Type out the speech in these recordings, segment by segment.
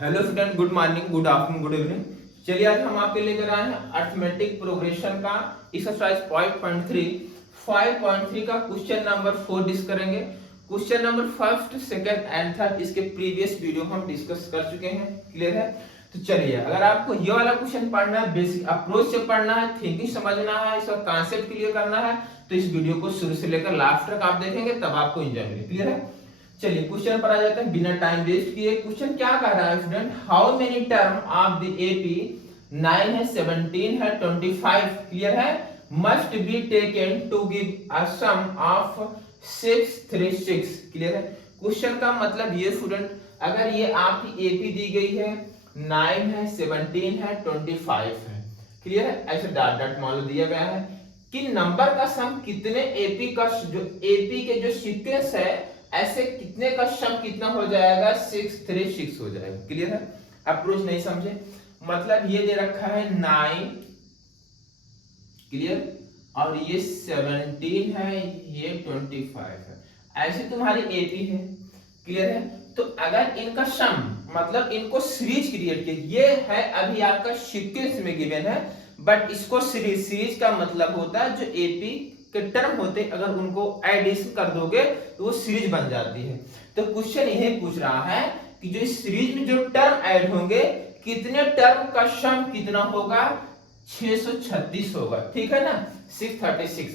Hello student, good morning, good afternoon, good evening. चलिए आज हम आपके लेकर आए हैं अर्थमेटिक प्रोग्रेशन का एक्सरसाइज 5.3 5.3 का क्वेश्चन नंबर 4 डिस्कस करेंगे। Question number first, second and third इसके प्रीवियस वीडियो हम डिस्कस कर चुके हैं। क्लियर है? तो चलिए, अगर आपको ये वाला क्वेश्चन पढ़ना है, बेसिक अप्रोच से पढ़ना है, थिंकिंग समझना है, इसका कॉन्सेप्ट क्लियर करना है, तो इस वीडियो को शुरू से लेकर लास्ट तक आप देखेंगे, तब आपको एंजॉय मिलेगा। क्लियर है? चलिए क्वेश्चन पर आ जाते हैं बिना टाइम वेस्ट किए। क्वेश्चन क्या कह रहा है student? How many term of the AP 9 है, 17 है, 25 क्लियर है, must be taken to give a sum of 636। Clear है? क्वेश्चन का मतलब ये स्टूडेंट, अगर ये आपकी एपी दी गई है 9 है, 17 है, 25 है, क्लियर है, ऐसे डॉट डॉट मान लो दिया गया है कि नंबर का सम कितने एपी का जो एपी के जो सीक्वेंस है ऐसे कितने का सम कितना हो जाएगा? 636 हो जाएगा। क्लियर है? अप्रोच नहीं समझे? मतलब ये दे रखा है 9, क्लियर, और ये 17 है, ये 25 है, ऐसे तुम्हारी एपी है। क्लियर है? तो अगर इनका सम मतलब इनको सीरीज क्रिएट किया, ये है अभी आपका सीक्वेंस में गिवन है, बट इसको सीरीज का मतलब होता है जो एपी के टर्म होते अगर उनको एडिशन कर दोगे तो वो सीरीज बन जाती है। तो क्वेश्चन यही पूछ रहा है कि जो इस सीरीज में जो टर्म ऐड होंगे, कितने टर्म का सम कितना होगा? 636 होगा। ठीक है ना? 636।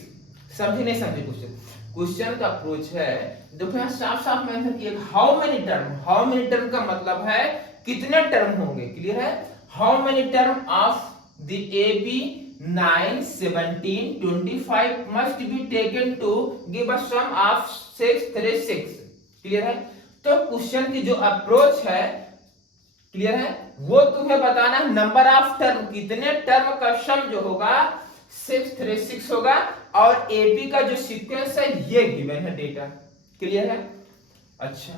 समझे नहीं समझे क्वेश्चन? क्वेश्चन का अप्रोच है, देखो यहाँ साफ साफ मेंशन किया how many term. How many term का मतलब है कितने टर्म होंगे। क्लियर है? How many term of the AP 9, 17, 25 must be taken to give a sum of 636। Clear है? तो क्वेश्चन की जो अप्रोच है, क्लियर है, वो तुम्हें बताना है नंबर ऑफ टर्म, कितने टर्म का सम जो होगा 636 होगा, और एपी का जो सीक्वेंस है ये गिवन है डेटा। क्लियर है? अच्छा,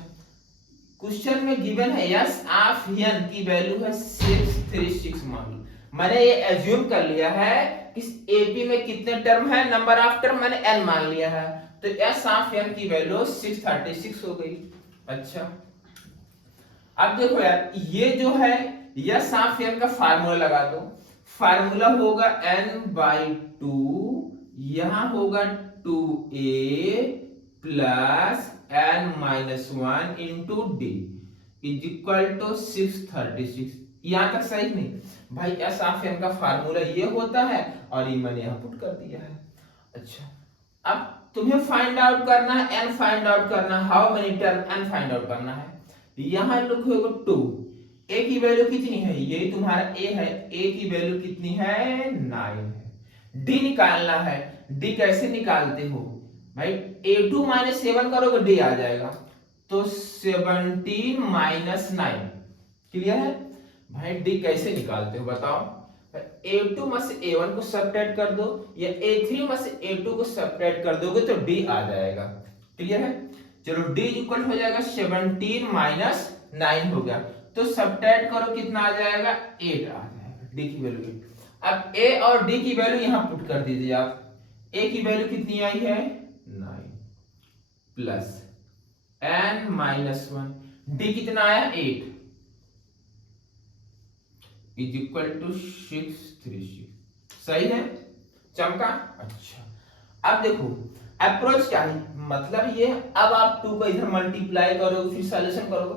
क्वेश्चन में गिवन है यस ऑफ n की वैल्यू है 636 मान लो। मैंने ये एज्यूम कर लिया है इस एपी में कितने टर्म है, नंबर ऑफ टर्म मैंने n मान लिया है, तो यस ऑफ n की वैल्यू 636 हो गई। अच्छा, अब देखो यार, ये जो है यस ऑफ n का फार्मूला लगा दो। फार्मूला होगा n/2, यहां होगा 2a plus n-1 into D is equal to 636। यहां तक सही नहीं भाई? एस ऑफ एन का फार्मूला ये होता है और ये मैंने यहां पुट कर दिया है। अच्छा, अब तुम्हें फाइंड आउट करना है एन, फाइंड आउट करना है how many term N find out करना है। यहां लिखोगे 2, ए की वैल्यू कितनी है? ये तुम्हारा ए है, ए की वैल्यू कितनी है? 9 है। डी निकालना है। डी कैसे निकालते हो भाई? a2 माइनस 7 करोगे डी आ जाएगा, तो 17 माइनस 9। क्लियर है भाई? डी कैसे निकालते हो बताओ? a2 में से a1 को सब्ट्रैक्ट कर दो, या a3 में से a2 को सब्ट्रैक्ट कर दोगे तो d आ जाएगा। क्लियर है? चलो, d इक्वल हो जाएगा 17 माइनस 9 हो गया, तो सब्ट्रैक्ट करो कितना आ जाएगा? 8 आ जाएगा, d की वैल्यू 8। अब a और d की वैल्यू यहां पुट कर दीजिए आप। a की वैल्यू कितनी आई है? 9 प्लस n-1, d कितना आया? 8 इज इक्वल टू 636। सही है? चमका? अच्छा, अब देखो अप्रोच क्या है, मतलब ये अब आप 2 को इधर मल्टीप्लाई करोगे, फिर सॉल्यूशन करोगे।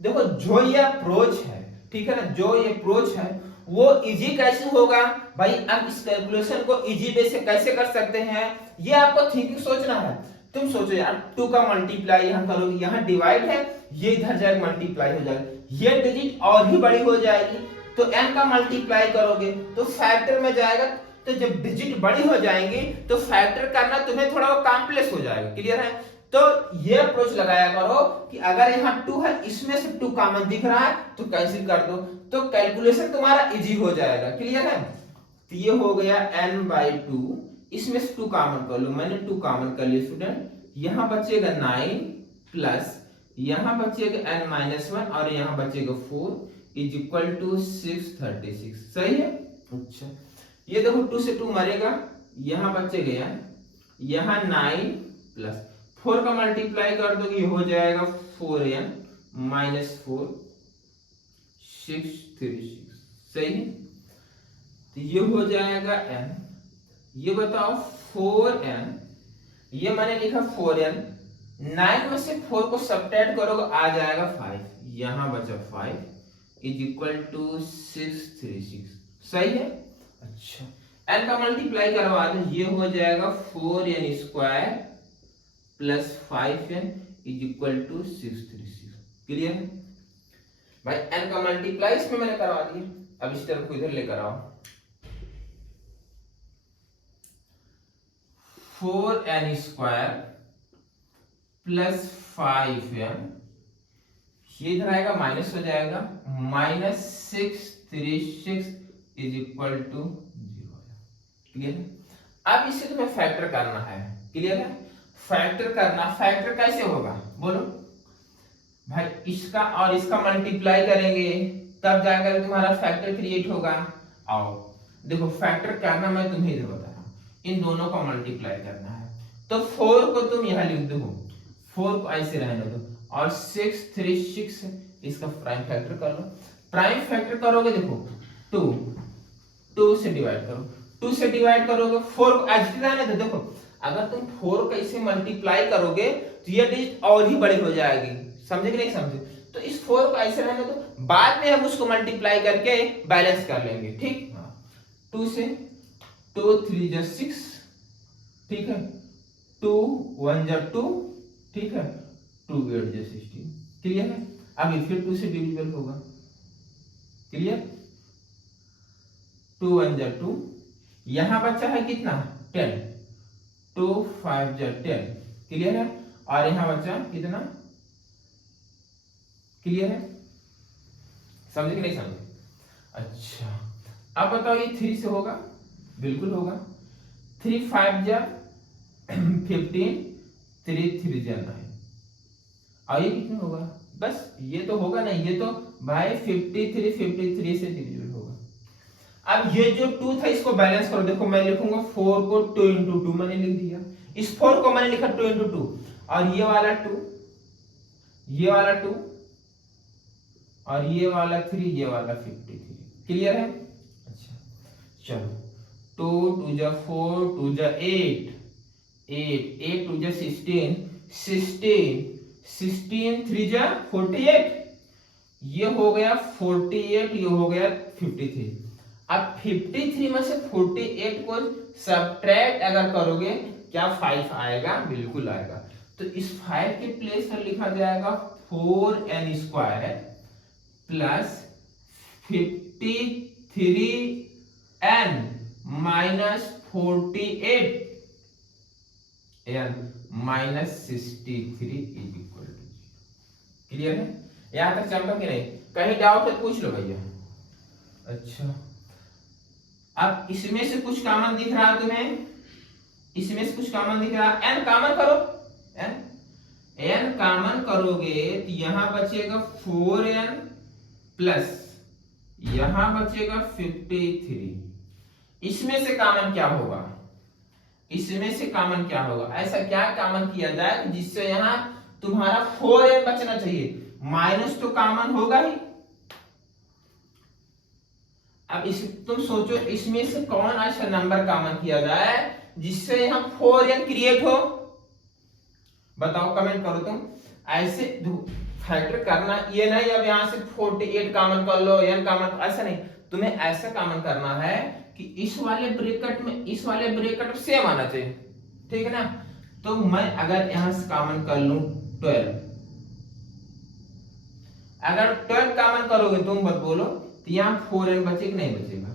देखो जो ये अप्रोच है, ठीक है ना, जो ये अप्रोच है वो इजी कैसे होगा भाई? अब इस कैलकुलेशन को इजी वे से कैसे कर सकते हैं, ये आपको थिंकिंग सोचना है। तुम सोचो यार, 2 का मल्टीप्लाई यहां करोगे, यहां डिवाइड है, ये इधर जाएगा मल्टीप्लाई हो जाएगा, ये डिजिट और भी बड़ी हो जाएगी, तो n का मल्टीप्लाई करोगे तो फैक्टर में जाएगा, तो जब डिजिट बड़ी हो जाएंगी तो फैक्टर करना तुम्हें थोड़ा वो कॉम्प्लेक्स हो जाएगा। क्लियर है? तो ये अप्रोच लगाया करो कि अगर यहाँ 2 है, इसमें से 2 कॉमन दिख रहा है तो कैंसिल कर दो, तो कैलकुलेशन तुम्हारा इजी हो जाएगा। क्लियर है? तो ये हो गया n/2, इसमें से 2 कॉमन कर लो, मैंने 2 कॉमन कर लिया स्टूडेंट, यहां बचेगा 9 प्लस यहां बचेगा n-1 और यहां बचेगा 4 इज इक्वल टू 636। सही है? अच्छा, ये देखो 2 से 2 मरेगा, यहां बचेगा यार, यहां 9 प्लस 4 का मल्टीप्लाई कर दोगे, ये हो जाएगा 4n-4 636 सही है। तो ये हो जाएगा n, ये बताओ 4n, ये मैंने लिखा 4n, 9 में से 4 को सब्ट्रैक्ट करोगे आ जाएगा 5, यहां बचा 5 इज इक्वल टू 636 सही है। अच्छा n का मल्टीप्लाई करवा दो, ये हो जाएगा 4n square plus 5n is equal to 636। Clear है भाई, n का मल्टीप्लाई इसमें मैंने करवा दिया। अब इस तरफ को इधर लेकर आओ, 4n स्क्वायर प्लस 5n, ये इधर आएगा माइनस हो जाएगा, minus 636 is equal to 0। Clear है। अब इसे तुम्हें फैक्टर करना है। क्लियर है, फैक्टर करना, फैक्टर कैसे होगा बोलो भाई, इसका और इसका मल्टीप्लाई करेंगे तब जाकर तुम्हारा फैक्टर क्रिएट होगा। आओ देखो फैक्टर करना मैं तुम्हें इधर बता रहा हूं, इन दोनों का मल्टीप्लाई करना है। तो 4 को तुम यहां लिख दो, 4 को ऐसे रहने दो, और 636 इसका प्राइम फैक्टर कर लो। प्राइम फैक्टर करोगे देखो 2 से डिवाइड करो, 2 से डिवाइड करोगे, 4 को ऐसे रहने दो। देखो अगर तुम 4 को ऐसे मल्टीप्लाई करोगे तो ये डिजिट और ही बड़ी हो जाएगी, समझे कि नहीं समझे। तो इस 4 को ऐसे रहने दो, बाद में हम उसको मल्टीप्लाई करके बैलेंस कर लेंगे। ठीक, 2 से 2 3 जा 6, ठीक है, 2 1 जा 2, ठीक है, 2 8 जा 16। क्लियर है। अभी फिर 2 से डिविजिबल होगा। क्लियर, 2 1 जा 2, यहां बचा है कितना 10, 2 5 जा 10। क्लियर है, और यहां बचा कितना। क्लियर है, समझे कि नहीं समझे। अच्छा अब बताओ ये 3 से होगा, बिल्कुल होगा। 3 5 जा 15, 3 3 जा 9, और ये कितना होगा, बस ये तो होगा नहीं, ये तो भाई 53 से डिविजिबल होगा। अब ये जो 2 था इसको बैलेंस करो। देखो मैं लिखूंगा 4 को 2 into 2 मैंने लिख दिया, इस 4 को मैंने लिखा 2 into 2, और ये वाला 2, ये वाला 2, और ये वाला 3, ये वाला 53। क्लियर है। अच्छा चलो 2 2 जा 4, 2 जा 8, 8 2 जा 16, 16 3 जा 48, ये हो गया 48, ये हो गया 53। अब 53 में से 48 को सब्ट्रैक्ट अगर करोगे क्या 5 आएगा, बिल्कुल आएगा। तो इस 5 के प्लेस पर लिखा जाएगा 4n square plus 53n minus 48 n minus 63 is equal to 0। Clear है, यहां तक चमका कि नहीं, कहीं डाउट है पूछ लो भैया। अच्छा अब इसमें से कुछ कॉमन दिख रहा है तुम्हें, इसमें से कुछ कॉमन दिख रहा है, n कॉमन करो, n कॉमन करोगे तो यहां बचेगा 4n प्लस यहां बचेगा 53। इसमें से कॉमन क्या होगा, इसमें से कॉमन क्या होगा, ऐसा क्या कॉमन किया जाए जिससे यहां तुम्हारा 4n बचना चाहिए, माइनस तो कॉमन होगा ही। अब इस तुम सोचो इसमें से कौन ऐसा नंबर कॉमन किया जाए जिससे यहां 4n क्रिएट हो, बताओ कमेंट करो तुम। ऐसे फैक्टर करना ये नहीं अब यहां से 48 कॉमन कर लो, n कॉमन, ऐसा नहीं, तुम्हें ऐसा कॉमन करना है कि इस वाले ब्रैकेट में, इस वाले ब्रैकेट सेम आना चाहिए। ठीक है ना, तो मैं अगर यहां से कॉमन कर लूं 12, अगर 12 कॉमन करोगे तुम मत बोलो तो यहाँ 4n बचेगा नहीं बचेगा।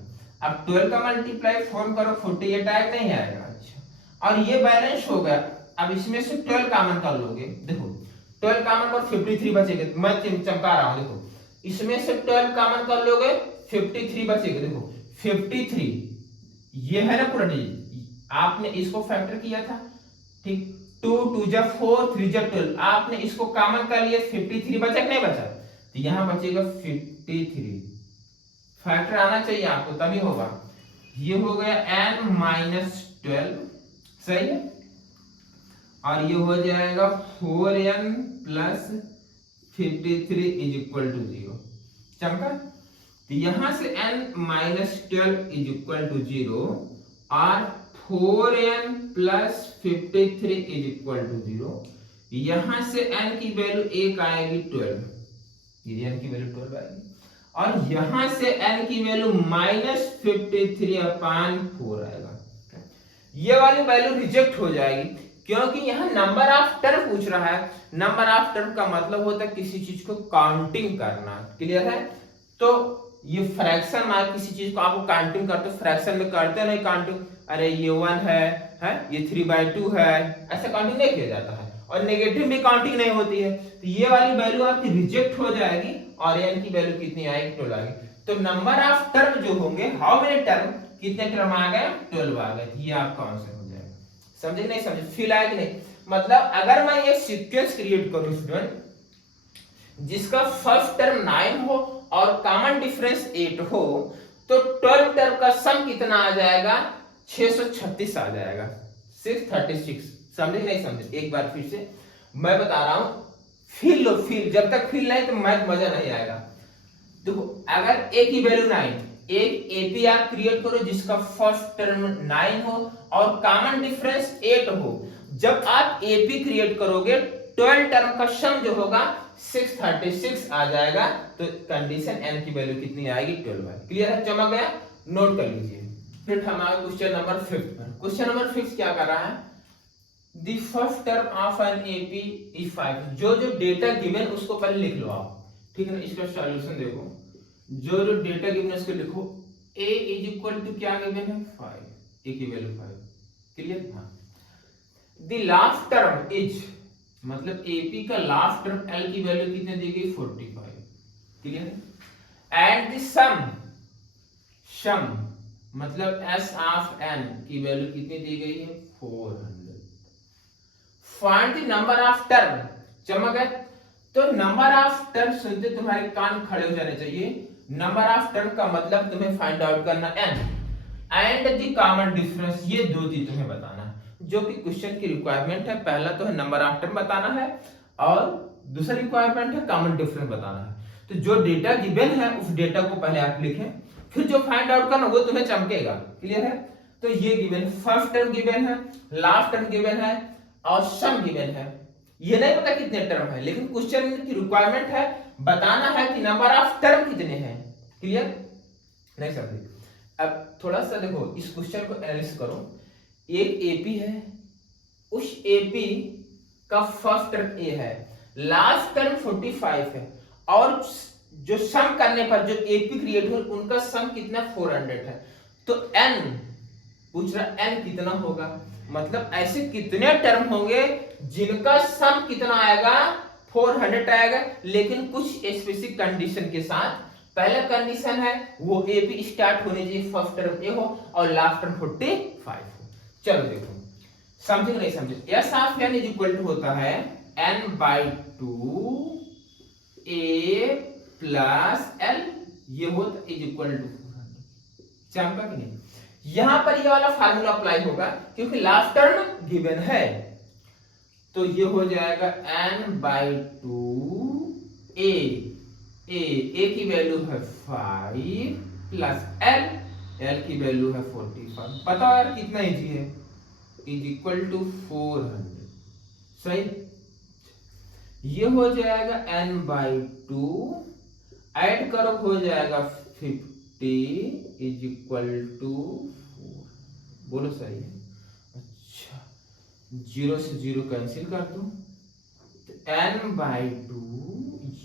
अब 12 का मल्टीप्लाई 4 करो 48 आएगा नहीं आएगा। अच्छा और ये बैलेंस हो गया। अब इसमें से 12 कॉमन कर लोगे, देखो 12 कॉमन कर 53 बचेगा, मैं चमका रहा हूं, देखो इसमें से 12 कॉमन कर लोगे 53 बचेगा। देखो 53 ये है ना पूरा डिजिट, आपने इसको फैक्टर किया था, ठीक, 2 2 जा 4 3 जा 12, आपने इसको कॉमन कर लिया, 53 बचा कि नहीं बचा, तो यहां बचेगा 53। फैक्टर आना चाहिए आपको तभी होगा। ये हो गया n माइनस 12, सही है, और ये हो जाएगा 4n plus 53 is equal to 0। चमका, तो यहां से n minus 12 is equal to 0 और 4n plus 53 is equal to 0। यहां से n की वैल्यू 1 आएगी 12, ये n की वैल्यू 12 आएगी, और यहां से n की वैल्यू माइनस 53 अपान 4 आएगा। ये वाली वैल्यू रिजेक्ट हो जाएगी क्योंकि यहां नंबर ऑफ टर्म पूछ रहा है। नंबर ऑफ टर्म का मतलब होता है किसी चीज को काउंटिंग करना। क्लियर है? तो ये फ्रैक्शन में किसी चीज को आपको काउंटिंग करते हो, फ्रैक्शन में करते नहीं काउंटिंग, अरे ये 1 है ये 3/2 है, ऐसा काउंटिंग नहीं किया जाता है। और नेगेटिव में काउंटिंग नहीं होती है, तो ये वाली वैल्यू आपकी रिजेक्ट हो जाएगी और n की वैल्यू कितनी आएगी? 12 आएगी। तो नंबर ऑफ टर्म जो होंगे, हाउ मेनी टर्म, कितने टर्म आ गए? 12 आ गए। ये आपका आंसर हो जाएगा। समझे नहीं समझे? फील आया कि नहीं? मतलब अगर मैं ये सीक्वेंस क्रिएट करूं स्टूडेंट जिसका फर्स्ट टर्म 9 हो और कॉमन डिफरेंस 8 हो, तो 12 टर्म का सम कितना आ जाएगा? 636 आ जाएगा, 636। समझे नहीं समझे? एक बार फिर से मैं बता रहा हूं, फील लो, फील। जब तक फील नहीं तो मैथ मजा नहीं आएगा। देखो, अगर a की वैल्यू 9, एक एपी आप क्रिएट करो जिसका फर्स्ट टर्म 9 हो और कॉमन डिफरेंस 8 हो। जब आप एपी क्रिएट करोगे 12 टर्म का सम जो होगा 636 आ जाएगा। तो कंडीशन n की वैल्यू कितनी आएगी? 12 आएगी। क्लियर है? चमक गया? नोट कर लीजिए। फिर हम आगे क्वेश्चन नंबर 5 पर। क्वेश्चन नंबर 5 क्या कर रहा है? The first term of an AP is 5। जो डेटा गिवन उसको पहले लिख लो आप, ठीक है ना? इसका सॉल्यूशन देखो, जो डेटा गिवन है उसको लिखो। a इज इक्वल टू क्या गिवन है? 5, a की वैल्यू 5। क्लियर? हाँ। द लास्ट टर्म इज, मतलब AP का लास्ट टर्म L की वैल्यू कितने दी गई? 45। क्लियर है? एंड द सम मतलब S ऑफ n की वैल्यू कितनी दी गई है? 400। Find the number of term. चमक है? तो नंबर ऑफ टर्म सुनते तुम्हारे कान खड़े हो जाने चाहिए। नंबर ऑफ टर्म का मतलब तुम्हें फाइंड आउट करना n and the common difference. ये दो चीज तुम्हें बताना है जो कि क्वेश्चन की रिक्वायरमेंट है। पहला तो है नंबर ऑफ टर्म बताना है और दूसरा रिक्वायरमेंट है कॉमन डिफरेंस बताना है। तो जो डेटा गिवन है उस डेटा को पहले आप लिखें, फिर जो फाइंड आउट करना वो तुम्हें चमकेगा। क्लियर है? तो ये गिवन, फर्स्ट टर्म गिवन है, लास्ट टर्म गिवन है और सम गिवन है। ये नहीं पता कितने टर्म है, लेकिन क्वेश्चन की रिक्वायरमेंट है बताना है कि नंबर ऑफ टर्म कितने हैं। क्लियर? नहीं समझे? अब थोड़ा सा देखो, इस क्वेश्चन को एनालिसिस करो। एक एपी है, उस एपी का फर्स्ट टर्म ए है, लास्ट टर्म 45 है और जो सम करने पर जो एपी क्रिएट हो उनका सम कितना? 400 है। तो n पूछ रहा, n कितना होगा? मतलब ऐसे कितने टर्म होंगे जिनका सम कितना आएगा? 400 आएगा, लेकिन कुछ स्पेसिफिक कंडीशन के साथ। पहला कंडीशन है वो एपी स्टार्ट होने चाहिए फर्स्ट टर्म ए हो और लास्ट टर्म 45 हो। चलो देखो, समझे नहीं समझे? S of n is equal to होता है n/2 a प्लस l, ये होता इज इक्वल टू 400। चमका कि नहीं? यहां पर ये वाला फार्मूला अप्लाई होगा क्योंकि लास्ट टर्म गिवन है। तो ये हो जाएगा n/2 a की वैल्यू है 5 प्लस l की वैल्यू है 45। पता है यार कितना इजी है? Is equal to 400। सही? ये हो जाएगा n/2, ऐड करो हो जाएगा 50 इज इक्वल टू 4। बोलो सही है? अच्छा, 0 से 0 कैंसिल कर दो, तो n/2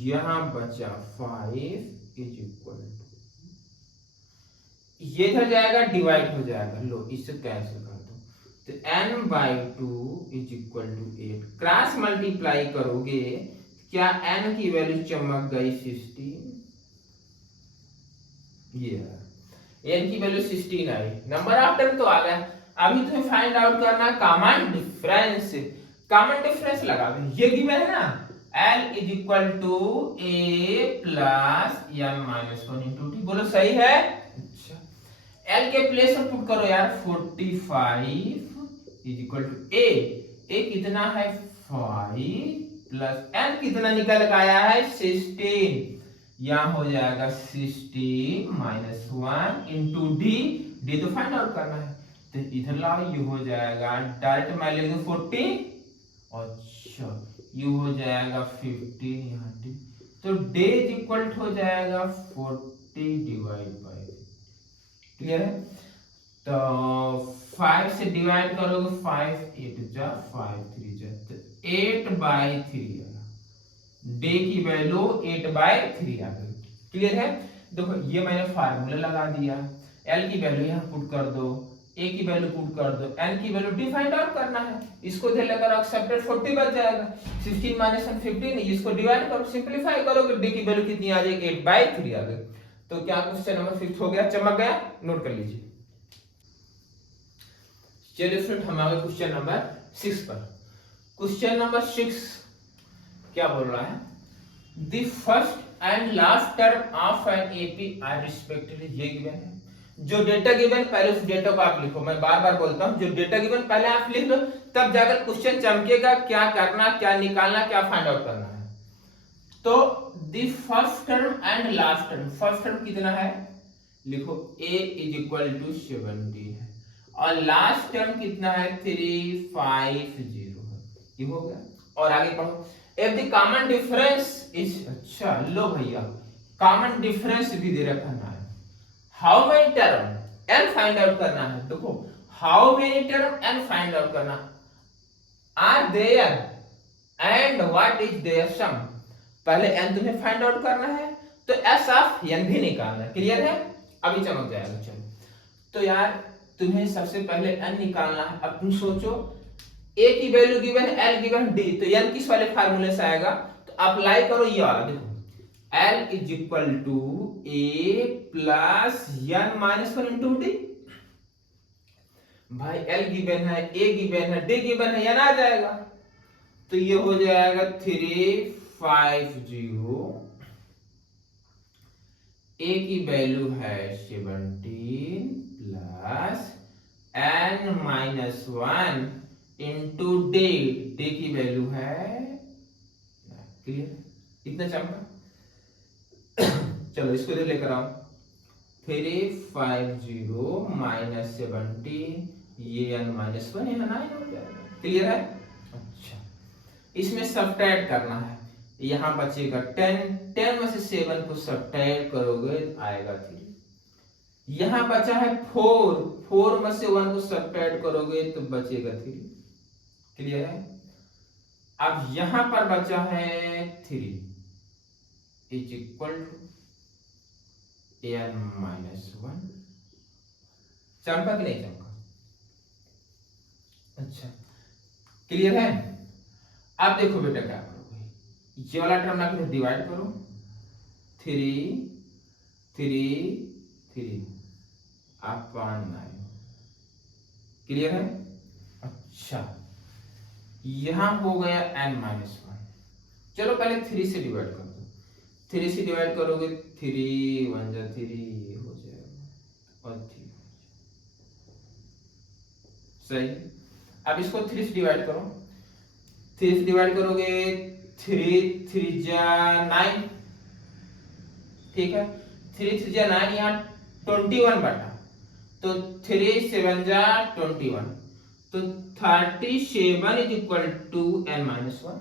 यहां बचा 5 इज इक्वल टू, ये इधर जाएगा डिवाइड हो जाएगा, लो इससे कैंसिल कर दो, तो n/2 is equal to 8। Cross multiply करोगे, क्या n की वैल्यू चमक गई 16, ये n की वैल्यू 16 आई। नंबर ऑफ टर्म तो आ गया। अभी तुम्हें फाइंड आउट करना कॉमन डिफरेंस। कॉमन डिफरेंस लगा दो, ये गिवन है ना, l is equal to a plus m minus 1 into t। बोलो सही है? अच्छा, l के प्लेस में पुट करो यार, 45 इज इक्वल टू a कितना है? 5 प्लस n कितना निकल आया है? 16। यहाँ हो जाएगा 60 माइनस 1 इंटू डी, डी तो फाइंड आउट करना है, तो इधर लाओ, ये हो जाएगा डायरेक्ट मैं ले लूं 40, अच्छा ये हो जाएगा 15 यहाँ डी, तो डे इज इक्वल हो जाएगा 40 डिवाइड बाई, क्लियर है। तो 5 से डिवाइड करोगे 5 8 जा 5 3 जा, तो 8/3 आएगा, डे की वैल्यू 8/3 आ गई, क्लियर है। देखो ये मैंने फार्मूला लगा दिया, एल की वैल्यू यहाँ पुट कर दो, ए की वैल्यू पुट कर दो, एन की वैल्यू डी फाइंड आउट करना है, इसको इधर लेकर आओ, सेपरेट 40 बच जाएगा, 16 माइनस 1 15, इसको डिवाइड करो, सिंपलीफाई करोगे, डी की वैल्यू कितनी आ जाएगी 8/3 आ गई। तो क्या क्वेश्चन नंबर 6 हो गया, चमक गया, नोट कर लीजिए। चलिए फ्रेंड हम आ गए क्वेश्चन नंबर 6 पर। क्वेश्चन नंबर 6 क्या बोल रहा है, the first and last term of an AP are respectively, ये गिवन है, जो डेटा गिवन पहले उस डेटा को आप लिखो, मैं बार बार बोलता हूं जो डेटा गिवन पहले आप लिख लो, तब जाकर क्वेश्चन चमकेगा, क्या करना, क्या निकालना, क्या फाइंड आउट करना है। तो the first term and last term, first term कितना है लिखो, a इज इक्वल टू 70 है, और लास्ट टर्म कितना है 350 है, ये हो गया। और आगे पढ़ो, if the common difference is, अच्छा लो भैया कॉमन डिफरेंस भी दे रखा है, how many term n find out करना है, देखो how many term n find out करना, are there and what is their sum, पहले n तुम्हें फाइंड आउट करना है, तो s ऑफ n भी निकालना है, क्लियर है, अभी चमक जाएगा। चलो तो यार तुम्हें सबसे पहले n निकालना है, अब तुम सोचो a की वैल्यू गिवन है, l गिवन d, तो n किस वाले फार्मूले से आएगा, तो अप्लाई करो ये वाला, देखो l is equal to a plus n minus 1 into D, भाई l गिवन है, a गिवन है, d गिवन है, n आ जाएगा, तो ये हो जाएगा 350, a की वैल्यू है 17 plus n minus 1 into day, day की वैल्यू है, क्लियर इतना चमका। चलो इसको इधर लेकर आओ, 350 माइनस 17, ये n माइनस 1 यहाँ 9 हो जाएगा, क्लियर है। अच्छा इसमें सब्ट्रैक्ट करना है, यहाँ बचेगा 10, 10 में से 7 को सब्ट्रैक्ट करोगे आएगा 3, यहाँ बचा है 4, 4 में से 1 को सब्ट्रैक्ट करोगे तो बचेगा 3, क्लियर है। अब यहां पर बचा है 3 is equal to n minus 1, चमका कि नहीं चमका, अच्छा क्लियर है। अब देखो बेटा क्या करोगे, ये वाला टर्म ना डिवाइड करो, 3 3 3 अपॉन 9, क्लियर है। अच्छा यहां हो गया n माइनस 1, चलो पहले 3 से डिवाइड कर दो, 3 से डिवाइड करोगे 3 1 जा 3 हो जाएगा, और 3 सही। अब इसको 3 से डिवाइड करो, 3 से डिवाइड करोगे 3 3 जा 9, ठीक है, 3 3 जा 9, यहाँ 21 बटा, तो 3 7 जा 21, तो 37 is equal to n minus 1,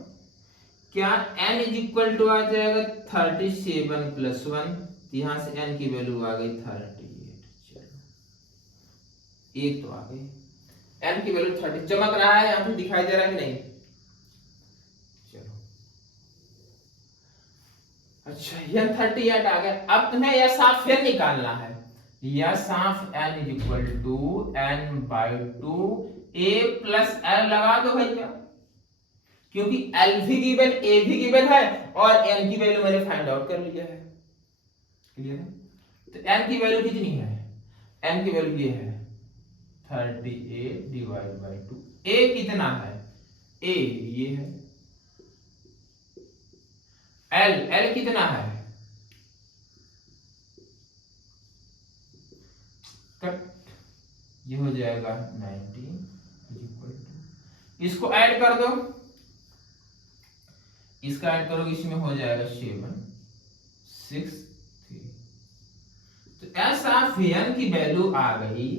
क्या n इज इक्वल टू आ जाएगा 37 प्लस 1, यहां से n की वैल्यू आ गई 38, चलो एक तो आ गई, n की वैल्यू 30, चमक रहा है यहाँ पे, दिखाई दे रहा है कि नहीं, चलो अच्छा यह 38 आ गया। अब तुम्हें यह साफ फिर निकालना है, यह साफ n is equal to n by 2 a plus l लगा दो भैया, क्योंकि l भी गिवन a भी गिवन है और n की वैल्यू मैंने फाइंड आउट कर लिया है, क्लियर है। तो n की वैल्यू कितनी है, n की वैल्यू ये है 38 डिवाइड बाई 2, a कितना है, a ये है, l कितना है, कट, ये हो जाएगा 19, इसको ऐड कर दो, इसका ऐड करोगे इसमें हो जाएगा 7, 63। तो एस ऑफ एन की वैल्यू आ गई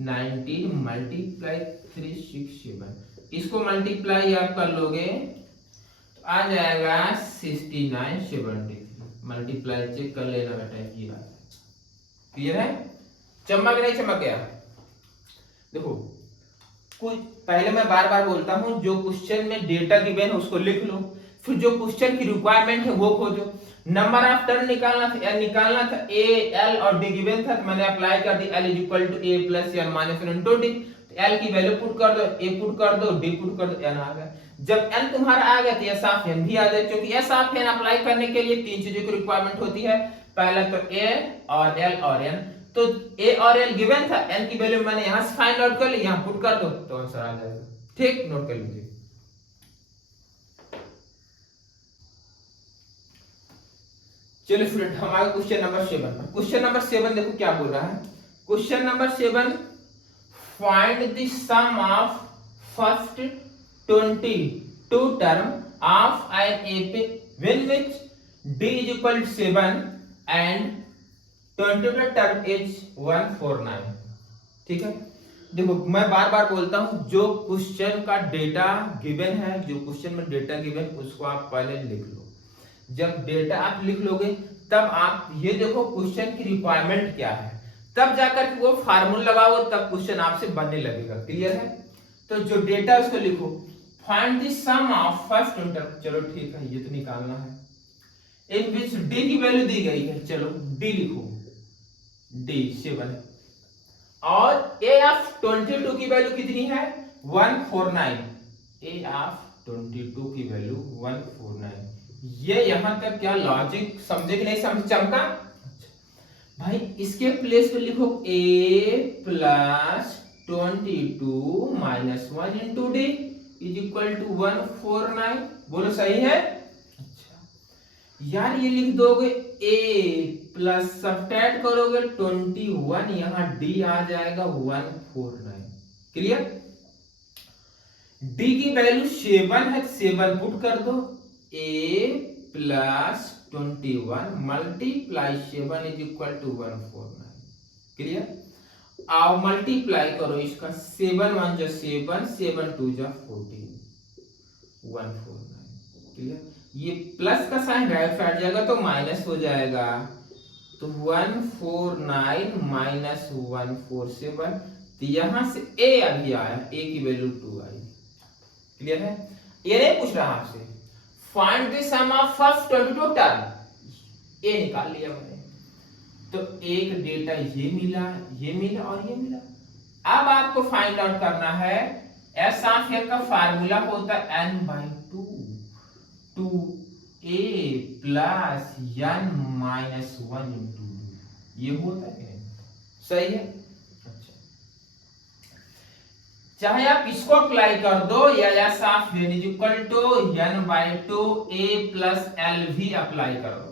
19 मल्टीप्लाई 367। इसको मल्टीप्लाई आप कर लोगे तो आ जाएगा 6973। मल्टीप्लाई चेक कर लेना बेटा, ये बात क्लियर है? चमक नहीं चमक गया? देखो कुछ पहले मैं बार बार बोलता हूं, जो क्वेश्चन में डेटा गिवन है उसको लिख लो, फिर जो क्वेश्चन की रिक्वायरमेंट है वो खोजो। नंबर ऑफ टर्म निकालना था, ए एल और डी गिवन था, तो मैंने अप्लाई कर दी L is equal to A plus N minus one into D. L की वैल्यू पुट कर दो, ए पुट कर दो, डी पुट कर दो, एन आ गया। जब एन तुम्हारा आ गया तो एस ऑफ एन भी आ जाए, क्योंकि एस ऑफ एन अप्लाई करने के लिए तीन चीजों की रिक्वायरमेंट होती है। पहला तो ए और एल और एन, तो ए और एल गिवन था, एन की वैल्यू मैंने यहां से फाइंड आउट कर ली, यहां पुट कर दो तो आंसर आ जाएगा। ठीक, नोट कर लीजिए। चलिए स्टूडेंट, हमारा क्वेश्चन नंबर 7 पर। क्वेश्चन नंबर 7 देखो क्या बोल रहा है। Question number 7, find the sum of first 22 term of an AP when which d is equal to 7 and 22 term is 149। ठीक है, देखो मैं बार बार बोलता हूं, जो क्वेश्चन का डेटा गिवन है, जो क्वेश्चन में डेटा गिवन उसको आप पहले लिख लो। जब डेटा आप लिख लोगे तब आप ये देखो क्वेश्चन की रिक्वायरमेंट क्या है, तब जाकर वो फार्मूला लगाओ, तब क्वेश्चन आपसे बनने लगेगा। क्लियर है? तो जो डेटा उसको लिखो, find the sum of first term. चलो ठीक है, ये तो निकालना है। इन विच डी की वैल्यू दी गई है, चलो डी लिखो, डी 7 है, और ए ऑफ 22 की वैल्यू कितनी है 149। ए ऑफ 22 की वैल्यू 149। ये यहां तक क्या लॉजिक समझे कि नहीं समझ? चमका भाई, इसके प्लेस पे लिखो a plus 22 minus 1 into D is equal to 149। बोलो सही है? अच्छा यार, ये लिख दोगे a प्लस सब्ट्रैक्ट करोगे 21, यहां d आ जाएगा 149। क्लियर? d की वैल्यू 7 है, 7 पुट कर दो, a plus 21 multiply 7 is equal to 149। Clear? आओ मल्टीप्लाई करो इसका, 7 1 जा 7, 7 2 जा 14, 149। क्लियर? ये प्लस का साइन राइट साइड जाएगा तो माइनस हो जाएगा, तो 149 माइनस 147, तो यहां से a अभी आया, a की वैल्यू 2 आई। क्लियर है? ये नहीं पूछ रहा आपसे find the sum of first 22 term, A निकाल लिया मैंने, तो एक डेटा ये मिला, ये मिला और ये मिला। अब आपको फाइंड आउट करना है एस ऑफ ए का फार्मूला होता है n/2 two a plus n minus 1 into ये होता है, सही है? अच्छा, चाहे आप इसको अप्लाई कर दो या S of n is equal to n/2 a plus l भी अप्लाई कर दो।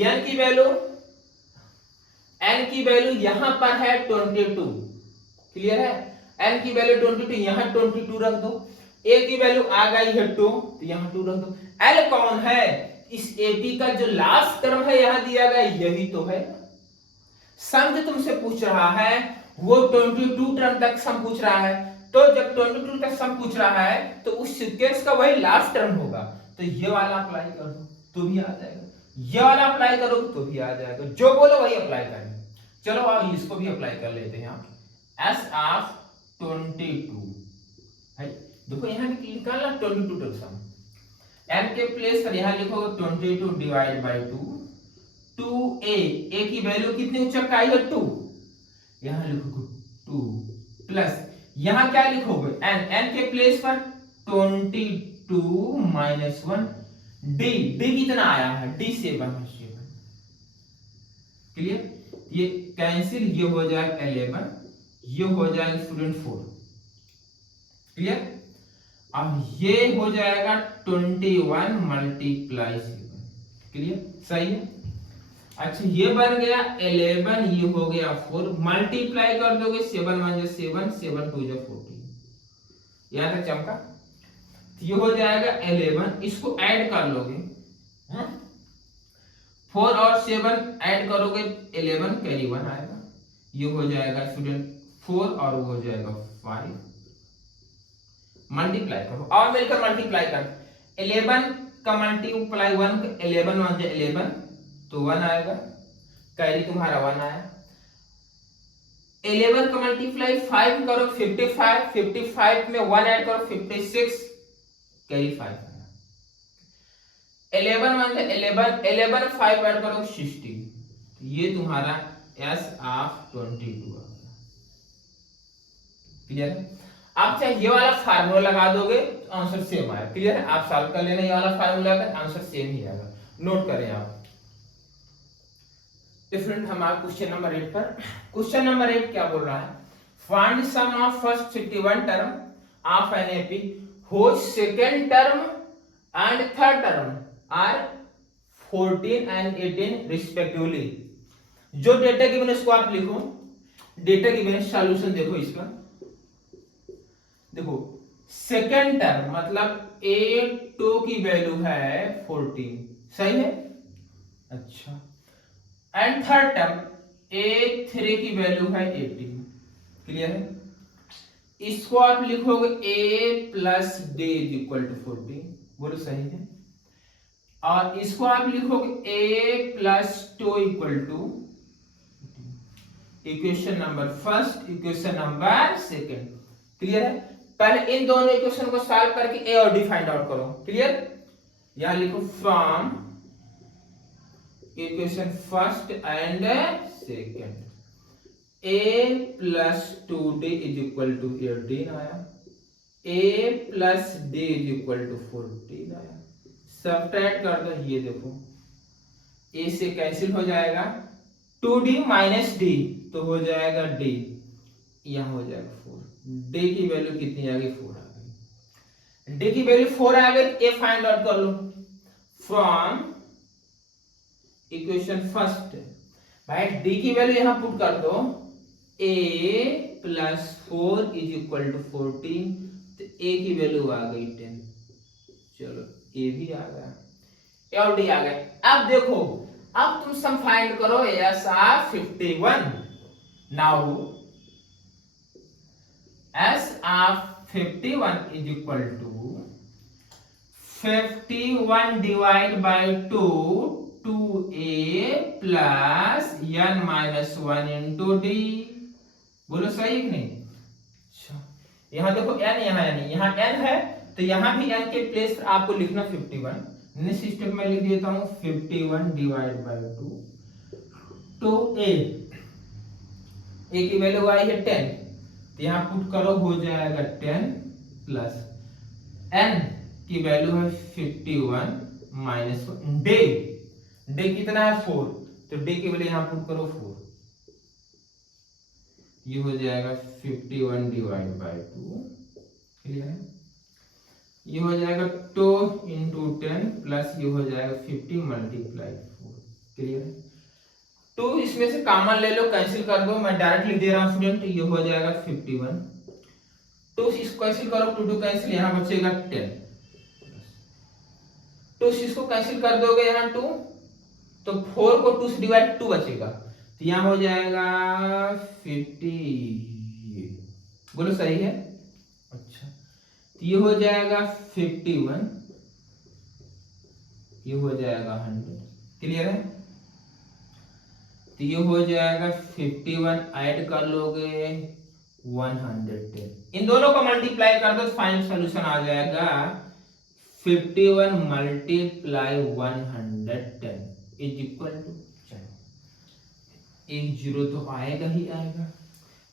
n की वैल्यू यहां पर है 22। क्लियर है? n की वैल्यू 22, यहां 22 रख दो। a की वैल्यू आ गई है 2, तो यहां 2 रख दो। l कौन है? इस ap का जो लास्ट टर्म है यहां दिया गया, यही तो है। सम जो तुमसे पूछ रहा है वो 22 टर्म तक सम पूछ रहा है, तो जब 22 तक सम पूछ रहा है तो उस सीक्वेंस का वही लास्ट टर्म होगा, तो ये वाला अप्लाई कर दो तो भी आ जाएगा, ये वाला अप्लाई करो तो भी आ जाएगा, जो बोलो वही अप्लाई करें। चलो अब इसको भी अप्लाई कर लेते हैं। एस ऑफ 22 है, देखो यहाँ निकालना 22 टर्म सम, n के प्लेस पर यहां लिखोगे 22 डिवाइड बाय 2, 2a, a की वैल्यू कितनी उच्चक आई है 2, यहां लिखोगे 2 प्लस यहां क्या लिखोगे n के प्लेस पर 22 माइनस 1, d कितना आया है d 7 है 7। क्लियर? ये कैंसिल, ये हो जाएगा 11, ये हो जाएगा स्टूडेंट 4। क्लियर? अब ये हो जाएगा 21 मल्टीप्लाई 7। क्लियर? सही है? अच्छा, ये बन गया 11, ये हो गया 4, मल्टीप्लाई कर दोगे 7 1 जा 7, 7 2 जा 14। यहां तक चमका? ये हो जाएगा 11, इसको ऐड कर लोगे, 4 और 7 ऐड करोगे 11 कैरी 1 आएगा, ये हो जाएगा स्टूडेंट 4 और वो हो जाएगा 5। मल्टीप्लाई करो और मिलकर मल्टीप्लाई कर, 11 का मल्टीप्लाई 1, 11 1 जा 11 तो 1 आएगा, कैरी तुम्हारा 1 आया। 11 का मल्टीप्लाई 5 करो 55, 55 में 1 ऐड करो 56, कैरी 5 आया। 11 1 जा 11, 11 5 ऐड करो 16, ये तुम्हारा S ऑफ 22 आ गया। क्लियर है? आप चाहे ये वाला फार्मूला लगा दोगे तो आंसर सेम आएगा। क्लियर है? आप सॉल्व कर लेना ये वाला फार्मूला का, आंसर सेम ही आएगा, नोट करें आप। स्टूडेंट हमारा क्वेश्चन नंबर 8 पर, क्वेश्चन नंबर 8 क्या बोल रहा है, find sum of first 51 term of an AP whose second term and third term are 14 and 18 respectively। जो डेटा गिवन है उसको आप लिखो, डेटा गिवन है, सॉल्यूशन देखो इसका। देखो सेकेंड टर्म मतलब A2 की वैल्यू है 14, सही है? अच्छा, एंड थर्ड टर्म A3 की वैल्यू है 18। क्लियर है? इसको आप लिखोगे A plus D is equal to 14, बोलो सही है? और इसको आप लिखोगे A plus 2 equal to, equation number first, equation number second. Clear है? पहले इन दोनों इक्वेशन को सॉल्व करके A और D फाइंड आउट करो। क्लियर? यहां लिखो from equation first and second, A plus 2D is equal to 18 आया, A plus D is equal to 14 आया। सब्ट्रैक्ट कर दो, ये देखो A से कैंसिल हो जाएगा, 2D माइनस D तो हो जाएगा D, यहां हो जाएगा 4। D की वैल्यू कितनी आ गई? 4 आ गई। D की वैल्यू 4 आ गई, A फाइंड आउट कर लो फ्रॉम इक्वेशन फर्स्ट। भाई D की वैल्यू यहां पुट कर दो, A plus 4 is equal to 14, तो A की वैल्यू आ गई 10। चलो A भी आ गया, A और D आ गए। अब देखो, अब तुम सम फाइंड करो S of 51। Now S of 51 is equal to 51 divide by 2 2A plus n minus 1 into D। बोलो सही कि नहीं? अच्छा, यहां देखो n, यहाँ n है तो यहां भी n के प्लेस पर आपको लिखना 51। नेक्स्ट सिस्टम में लिख देता हूं 51 डिवाइड बाय 2 तो A की वैल्यू आई है 10, तो यहां पुट करो, हो जाएगा 10 प्लस n की वैल्यू है 51 माइनस डे कितना है 4, तो डे की वैल्यू यहां पुट करो 4, ये हो जाएगा 51 डिवाइड बाय 2। क्लियर है? ये हो जाएगा 2 इंटू 10 प्लस ये हो जाएगा 50 मल्टीप्लाई 4। क्लियर है? 2 इसमें से कॉमन ले लो, कैंसिल कर दो, मैं डायरेक्ट लिख दे रहा हूं स्टूडेंट, ये हो जाएगा 51। 2 इसको कैंसिल करो, 2 2 कैंसिल, यहां बचेगा 10। 2 इसको कैंसिल कर दोगे यहां 2, तो 4 को 2 से डिवाइड 2 बचेगा, तो यहां हो जाएगा 50। बोलो सही है? अच्छा, तो ये हो जाएगा 51, ये हो जाएगा 100। क्लियर है? तो ये हो जाएगा 51 ऐड कर लोगे 110, इन दोनों को मल्टीप्लाई कर दो, फाइनल सॉल्यूशन आ जाएगा 51 मल्टीप्लाई 110 इज इक्वल टू, एक जीरो तो आएगा ही आएगा।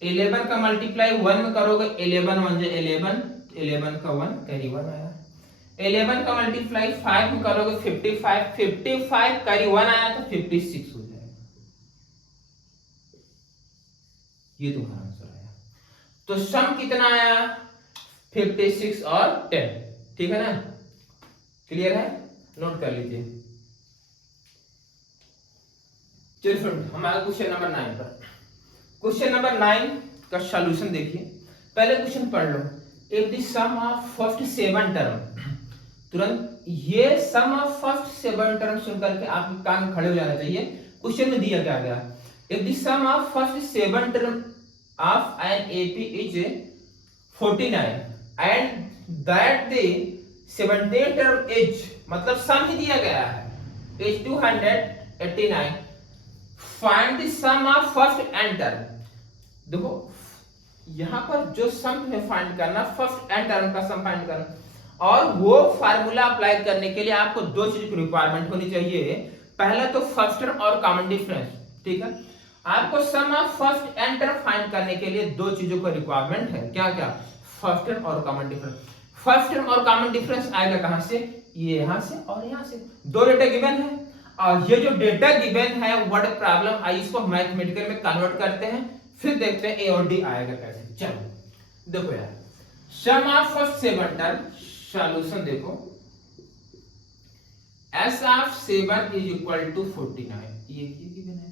11 का मल्टीप्लाई 1 में करोगे, 11 1 जा 11, 11 का 1 कैरी 1 आया। 11 का मल्टीप्लाई 5 में करोगे 55, 55 कैरी 1 आया तो 56 हो जाएगा। ये तुम्हारा आंसर आया। तो सम कितना आया? 56 और 10। ठीक है ना? क्लियर है? नोट कर लीजिए। चलिए फ्रेंड, हमारा क्वेश्चन नंबर 9 पर, क्वेश्चन नंबर 9 का सॉल्यूशन देखिए। पहले क्वेश्चन पढ़ लो, if the sum of first 7 term, तुरंत ये सम ऑफ फर्स्ट 7 टर्म सुन करके आपके कान खड़े हो जाना चाहिए। क्वेश्चन में दिया क्या गया, if the sum of first 7 term of an AP is 49 and that the 17th term is, मतलब सम ही दिया गया है, is 289, find the sum of first N term. देखो यहां पर जो सम में फाइंड करना, फर्स्ट एन टर्म का सम फाइंड करना, और वो फार्मूला अप्लाई करने के लिए आपको दो चीज की रिक्वायरमेंट होनी चाहिए। पहला तो फर्स्ट टर्म और कॉमन डिफरेंस, ठीक है। आपको sum of first N term find करने के लिए दो चीजों का रिक्वायरमेंट है, क्या क्या, फर्स्ट टर्म और कॉमन डिफरेंस। फर्स्ट टर्म और कॉमन डिफरेंस आएगा कहां से, ये यहां से और यहां से, दो डेटा गिवन है, और ये जो डेटा गिवन है वर्ड प्रॉब्लम, आई इसको मैथमेटिकल में कन्वर्ट करते हैं, फिर देखते हैं ए और डी आएगा कैसे। चलो देखो यार, sum of first 7 term, solution देखो, S of 7 is equal to 49, ये गिवन है,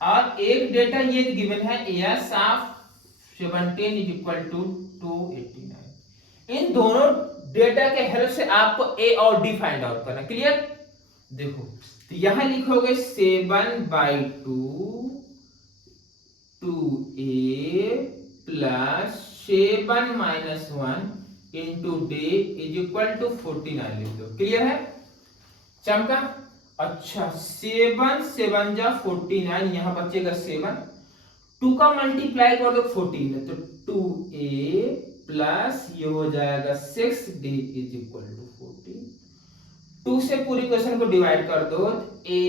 और एक डेटा ये गिवन है, S of 17 is equal to 289। इन दोनों डेटा के हेल्प से आपको ए और डी फाइंड आउट करना, क्लियर। देखो तो यहां लिखोगे 7/2 2a plus 7 - 1 into d is equal to 49 लिख दो, क्लियर है, चमका। अच्छा 7 7 जा 49, यहां बचेगा 7, 2 का मल्टीप्लाई कर दो 14 तो 2a प्लस ये हो जाएगा 6d इज इक्वल टू 14। 2 से पूरी इक्वेशन को डिवाइड कर दो, a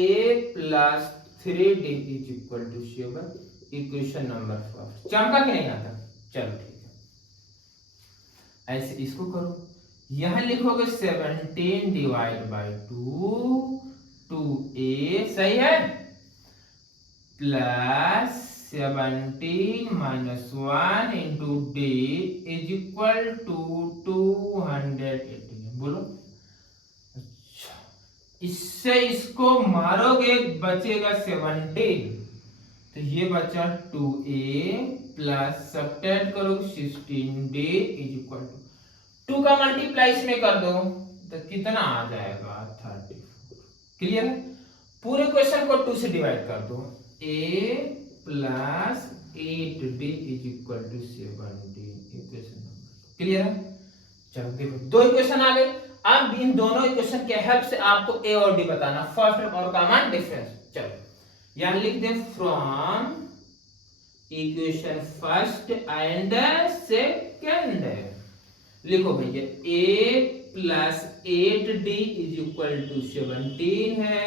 plus 3d is equal to 7, equation number 1। चमका कि नहीं आता, चलो ठीक है, ऐसे इसको करो। यहां लिखोगे 17 डिवाइड बाई 2 2a, सही है, plus 17 minus 1 into d is equal to 218। बोलो, अच्छा इससे इसको मारोगे बचेगा 17, तो ये बचा 2a प्लस सब्ट्रैक्ट करो 16d इज इक्वल टू 2 का मल्टीप्लाई इसमें कर दो तो कितना आ जाएगा 34, क्लियर है। पूरे क्वेश्चन को 2 से डिवाइड कर दो, a plus 8d is equal to 7d, equation number, clear है। चलो देखो दो इक्वेशन आ गए, अब इन दोनों इक्वेशन के हेल्प से आपको a और d बताना, फर्स्ट और कॉमन डिफरेंस। चलो यहां लिख दे from equation first and second, लिखो भैया a plus 8d is equal to 17 है,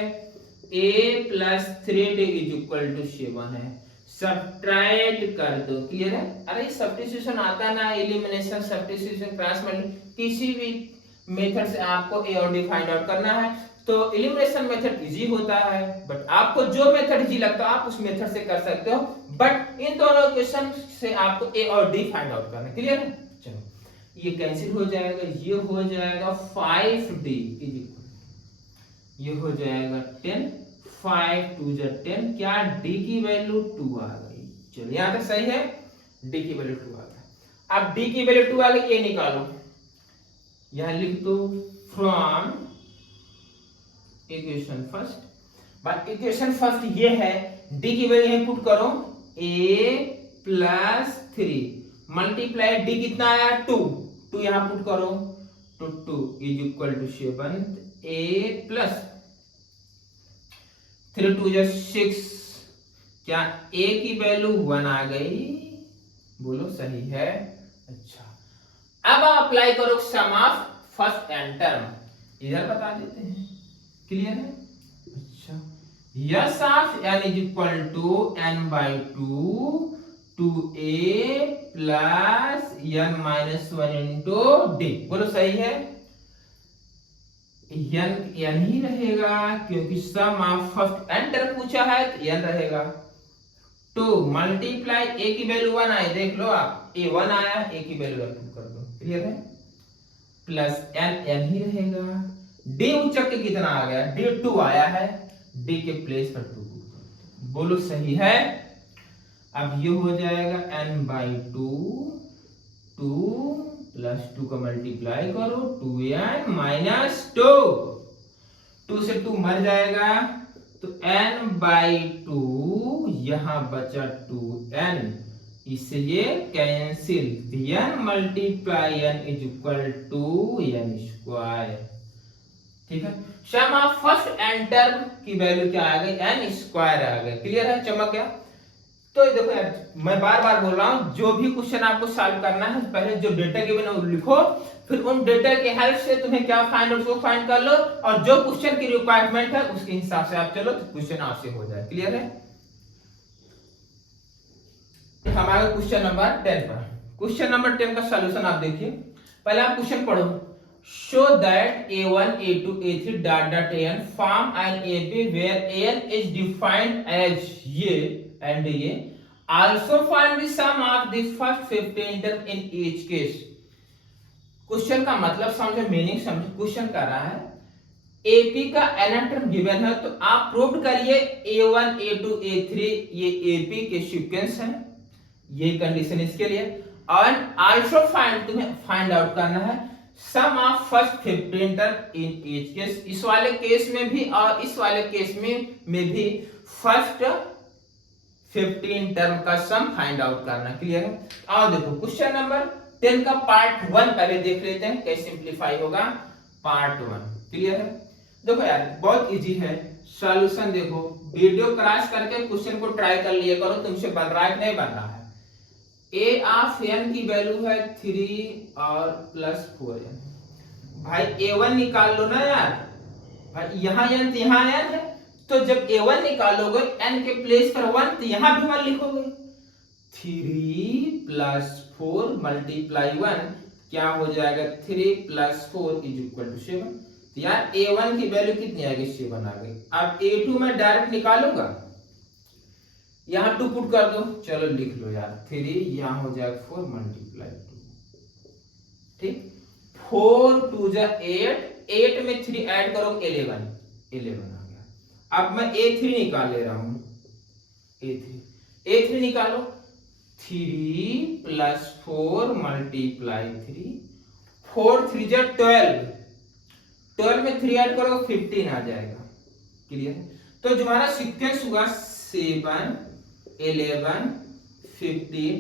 a plus 3d is equal to 7 है, सब्ट्रैक्ट कर दो, क्लियर है। अरे सब्स्टिट्यूशन आता ना, एलिमिनेशन, सब्स्टिट्यूशन, क्रॉस मल्टीप्लिकेशन, किसी भी मेथड से आपको a और d फाइंड आउट करना है तो एलिमिनेशन मेथड इजी होता है, बट आपको जो मेथड इजी लगता है आप उस मेथड से कर सकते हो, बट इन दोनों इक्वेशन से आपको a और d फाइंड आउट करना है, क्लियर है। चलो ये कैंसिल हो जाएगा, ये हो जाएगा 5d इज इक्वल, ये हो जाएगा 10, 5 2 जा 10, क्या d की वैल्यू 2 आ गई। चलो यहां तक सही है, d की वैल्यू 2 आ गई। अब d की वैल्यू 2 आ गई, a निकालो, यहां लिख दो from equation first, but equation first ये है, d की वैल्यू यहां पुट करो, a प्लस 3 मल्टीप्लाई d कितना आया 2 यहां पुट करो, तो 2 is equal to 7, a plus 3 2 जा 6, क्या a की वैल्यू 1 आ गई, बोलो सही है। अच्छा अब अप्लाई करो sum of first N term, इधर बता देते हैं, क्लियर है। अच्छा S of n is equal to n/2 2a plus n minus 1 into d, बोलो सही है। n ही रहेगा क्योंकि sum of first N term पूछा है तो n रहेगा। 2 मल्टीप्लाई a की वैल्यू 1 आई, देख लो आप, a 1 आया, a की वैल्यू 1 कर दो, क्लियर है, प्लस n ही रहेगा। d उच्चक के कितना आ गया, d 2 आया है, d के प्लेस पर 2, बोलो सही है। अब ये हो जाएगा n/2 2 प्लस 2 का मल्टीप्लाई करो 2n माइनस 2 से 2 मर जाएगा तो n बाई 2, यहां बचा 2n, इससे ये cancel, n multiply n is equal to n square. ठीक है, sum of first and term की वैल्यू क्या आ गई, n स्क्वायर आ गया। क्लियर है, चमक गया। तो ये देखो यार, मैं बार बार बोल रहा हूं, जो भी क्वेश्चन आपको सॉल्व करना है पहले जो डेटा गिवन है वो लिखो, फिर उन डेटा के हेल्प से तुम्हें क्या फाइंड आउट, वो फाइंड कर लो, और जो क्वेश्चन की रिक्वायरमेंट है उसके हिसाब से आप चलो, तो क्वेश्चन आपसे हो जाए। क्लियर है, हमारा क्वेश्चन नंबर 10 पर। क्वेश्चन नंबर 10 का सॉल्यूशन आप देखिए। पहले आप क्वेश्चन पढ़ो। Show that a1 a2 a3 dot dot an form an AP where an is defined as ये and ये, also find the sum of the first 15 term in each case। Question का मतलब समझो, मीनिंग समझो। Question कर रहा है AP का एन टर्म गिवन है, तो आप प्रूव करिए a1 a2 a3 ये एपी के सीक्वेंस है, ये कंडीशन इसके लिए। और आल्सो फाइंड, तुम्हें फाइंड आउट करना है sum of first 15 term in each case. इस वाले केस में भी और इस वाले केस में भी फर्स्ट 15 टर्म का सम फाइंड आउट करना। क्लियर है, और देखो क्वेश्चन नंबर 10 का पार्ट 1 पहले देख लेते हैं कैसे सिंप्लीफाई होगा। पार्ट 1 क्लियर है। देखो यार बहुत इजी है सॉल्यूशन। देखो वीडियो क्रॉस करके क्वेश्चन को ट्राई कर लिए करो, तुमसे बन रहा है नहीं बन रहा है। ए ऑफ n की वैल्यू है 3 और प्लस 4n। भाई a1 निकाल लो ना यार, भाई यहाँ n तो यहाँ n है, तो जब a1 निकालोगे n के प्लेस पर 1, तो यहाँ भी 1 लिखोगे। 3 प्लस 4 मल्टीप्लाई 1 क्या हो जाएगा, 3 प्लस 4 इज इक्वल टू 7। तो यार a1 की वैल्यू कितनी आ गई, 7 आ गई। अब a2 में डायरेक्ट निकालूंगा, यहाँ 2 पुट कर दो, चलो लिख लो यार 3, यहाँ हो जाएगा 4 मल्टीप्लाई 2। ठीक, 4 2 जा 8, 8 में 3 ऐड करो 11 आ गया। अब मैं a3 निकाल ले रहा हूं, a3 निकालो, 3 प्लस 4 मल्टीप्लाई 3, 4 3 जा 12, 12 में 3 ऐड करो 15 आ जाएगा। क्लियर है, तो जो हमारा सीक्वेंस हुआ 7 11 15।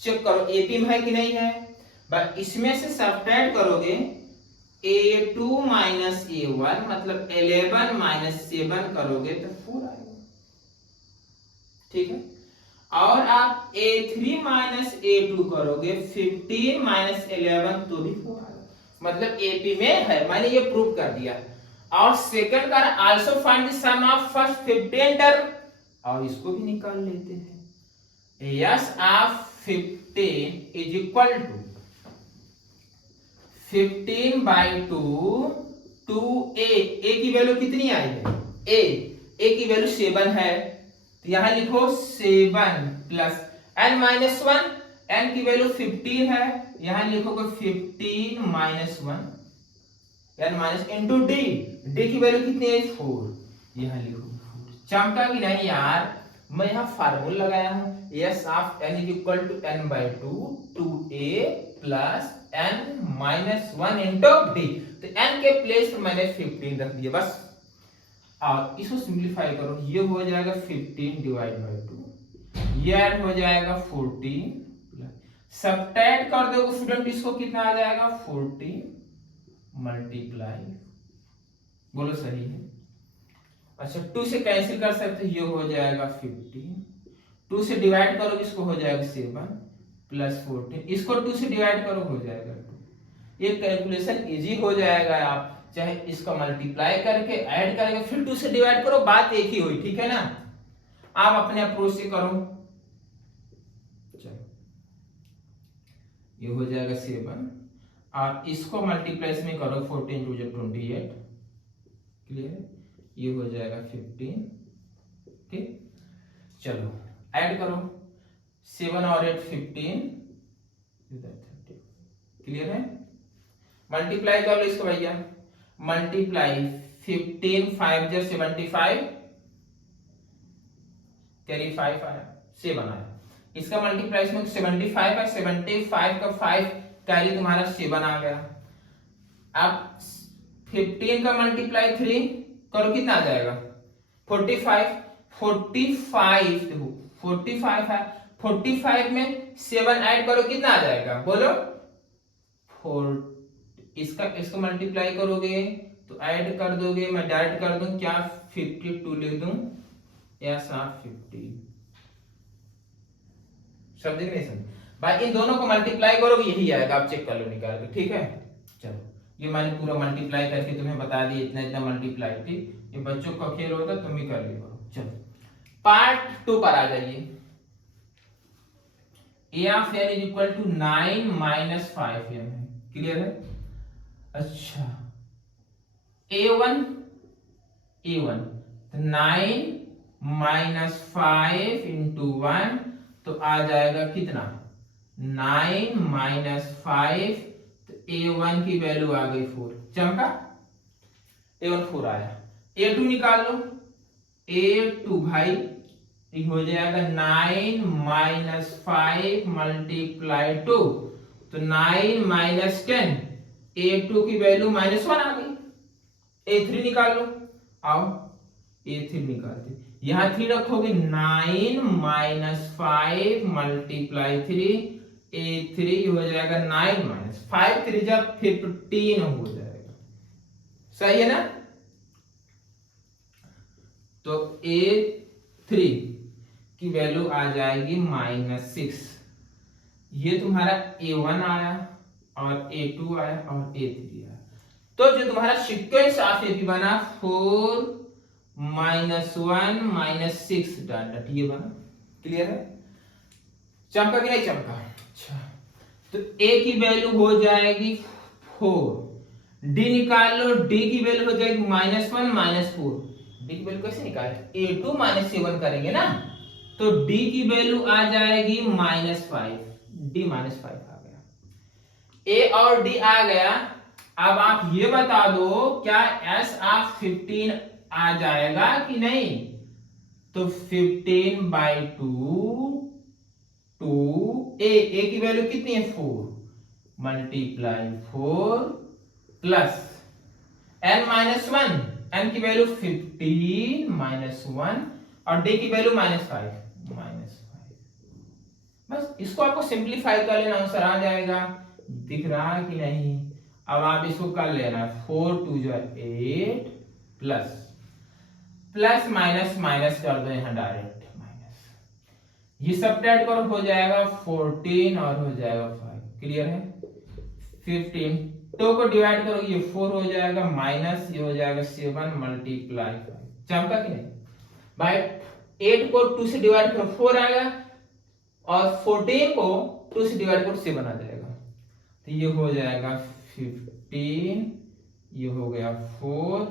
चेक करो एपी में है कि नहीं है, बस इसमें से सब्ट्रैक्ट करोगे a2 माइनस a1, मतलब 11 माइनस 7 करोगे तो 4 आएगा। ठीक है, और आप a3 माइनस a2 करोगे 15 माइनस 11 तो भी 4 आएगा, मतलब एपी में है। मैंने ये प्रूव कर दिया। और सेकंड का also find the sum of first 15 term, और इसको भी निकाल लेते हैं। S of 15 is equal to 15 by 2a। A की वैल्यू कितनी आई है, ए की वैल्यू 7 है, तो यहां लिखो 7 प्लस n माइनस 1, n की वैल्यू 15 है, यहां लिखोगे 15 minus 1, n minus into D की वैल्यू कितनी है 4, यहां लिखो। चमका कि नहीं यार, मैं यहाँ फार्मूला लगाया हूं, S of n is equal to n by 2 2a plus n minus 1 into d. तो n के प्लेस पर मैंने 15 रख दिया बस। और इसको सिंप्लीफाई करो, ये हो जाएगा 15 डिवाइड बाई 2, ये ऐड हो जाएगा 14, सब्ट्रैक्ट कर दो स्टूडेंट, इसको कितना आ जाएगा 14 मल्टीप्लाई, बोलो सही है। अच्छा 2 से कैंसिल कर सकते, ये हो जाएगा 15, 2 से डिवाइड करो इसको हो जाएगा 7 प्लस 14, इसको 2 से डिवाइड करो हो जाएगा 2। ये कैलकुलेशन इजी हो जाएगा, आप चाहे इसका मल्टीप्लाई करके ऐड करके फिर 2 से डिवाइड करो, बात एक ही हुई। ठीक है ना, आप अपने अप्रोच से करो। चलो ये हो जाएगा 7, और इसको मल्टीप्लाई में करो 14 2 जा 28। क्लियर, ये हो जाएगा 15। ठीक, चलो ऐड करो 7 और 8 15। क्लियर है, मल्टीप्लाई कर लो इसको भैया, मल्टीप्लाई 15 5 जा 75, कैरी 5 आया 7 आया, इसका मल्टीप्लाई में 75 है, 75 का 5 कैरी तुम्हारा 7 आ गया। अब 15 का मल्टीप्लाई 3 करो, कितना आ जाएगा 45। 45 देखो 45 है, 45 में 7 ऐड करो, कितना आ जाएगा बोलो 4। इसको मल्टीप्लाई करोगे तो ऐड कर दोगे, मैं डायरेक्ट कर दूं क्या 52 लिख दूं या 50 समझ नहीं समझ भाई। इन दोनों को मल्टीप्लाई करोगे यही आएगा, आप चेक कर लो निकाल के, ठीक है। चलो ये मैंने पूरा मल्टीप्लाई करके तुम्हें बता दिया, इतना इतना मल्टीप्लाई, ठीक। ये बच्चों का खेल होता तुम भी कर लिया करो। चलो पार्ट 2 पर आ जाइए। a of n is equal to 9 minus 5m है, क्लियर है। अच्छा a1 9 माइनस 5 इंटू 1 तो आ जाएगा कितना 9 माइनस 5, तो a1 की वैल्यू आ गई 4, चमका a1 4 आया। a2 निकाल लो, a2 भाई हो जाएगा 9 माइनस 5 मल्टीप्लाई 2, तो 9 माइनस 10, a2 की वैल्यू -1 आ गई। a3 निकाल लो, आओ a3 निकालते, यहां 3 रखोगे 9 माइनस 5 मल्टीप्लाई 3, a3 हो जाएगा 9 माइनस 5 3 जब 15 हो जाएगा, सही है ना। तो a3 की वैल्यू आ जाएगी -6। ये तुम्हारा a1 आया और a2 आया और a3 आया। तो जो तुम्हारा सीक्वेंस ऑफ एपी बना 4 -1 -6 डॉट डॉट ये बना, क्लियर है। चमका कि नहीं चमका। अच्छा तो a की वैल्यू हो जाएगी 4, d निकाल लो, d की वैल्यू हो जाएगी -1 -4। d की वैल्यू कैसे निकाले, a2 -7 करेंगे ना, तो d की वैल्यू आ जाएगी -5, d -5 आ गया, a और d आ गया। अब आप ये बता दो क्या s ऑफ 15 आ जाएगा कि नहीं, तो 15/2 a की वैल्यू कितनी है 4 मल्टीप्लाई 4 प्लस n-1, n की वैल्यू 15 -1 और d की वैल्यू -5 बस इसको आपको सिंप्लीफाई कर लेना, आंसर आ जाएगा। दिख रहा है कि नहीं। अब आप इसको कर लेना 4 2 8 प्लस माइनस माइनस कर दो यहां डायरेक्ट माइनस, ये सब्ट्रैक्ट करो हो जाएगा 14 और हो जाएगा 5, क्लियर है। 15 2 को डिवाइड करो ये 4 हो जाएगा माइनस ये हो जाएगा 7 मल्टीप्लाई 5, चमका कि नहीं भाई। 8 को 2 से डिवाइड करो 4 आएगा और 14 को 2 से डिवाइड करो 7 आ जाएगा, तो ये हो जाएगा 15, ये हो गया 4,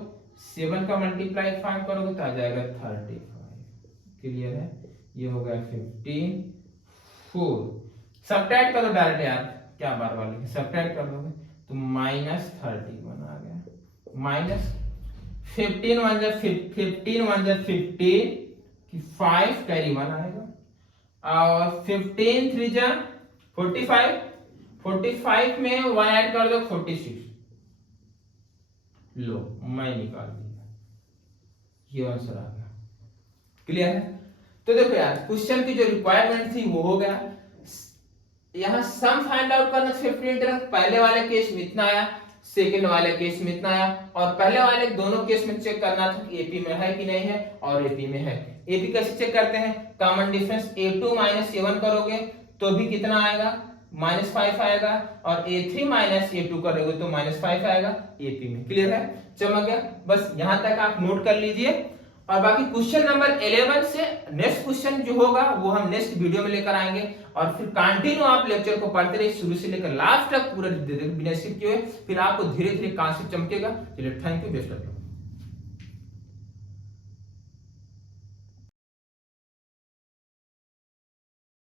7 का मल्टीप्लाई 5 करोगे तो आ जाएगा 35, क्लियर है। ये हो गया 15 4 सब्ट्रैक्ट करो डायरेक्ट यार, क्या बार बार लिखे, सब्ट्रैक्ट कर दोगे तो -31 आ गया, माइनस 15 1 जा 15 कि 5 कैरी 1 आएगा और 15 3 जा 45 में 1 ऐड कर दो 46, लो मैं निकाल दिया, ये आंसर आ गया, क्लियर है। तो देखो यार क्वेश्चन की जो रिक्वायरमेंट थी वो हो गया। यहां सम फाइंड आउट करना 15 टर्म, पहले वाले केस में इतना आया, सेकंड वाले केस में इतना आया, और पहले वाले दोनों केस में चेक करना था कि एपी में है कि नहीं है, और एपी में है। एपी कैसे चेक करते हैं, कॉमन डिफरेंस a2 -a1 करोगे तो भी कितना आएगा -5 आएगा, और a3 -a2 करोगे तो -5 आएगा एपी में, क्लियर है, चमक गया। बस यहां तक आप नोट कर लीजिए, और बाकी क्वेश्चन नंबर 11 से नेक्स्ट क्वेश्चन जो होगा वो हम नेक्स्ट वीडियो में लेकर आएंगे, और फिर कंटिन्यू आप लेक्चर को पढ़ते रहिए शुरू से लेकर लास्ट तक पूरा बिना स्किप किए, फिर आपको धीरे धीरे कॉन्सेप्ट चमकेगा। चलिए thank you, best of luck.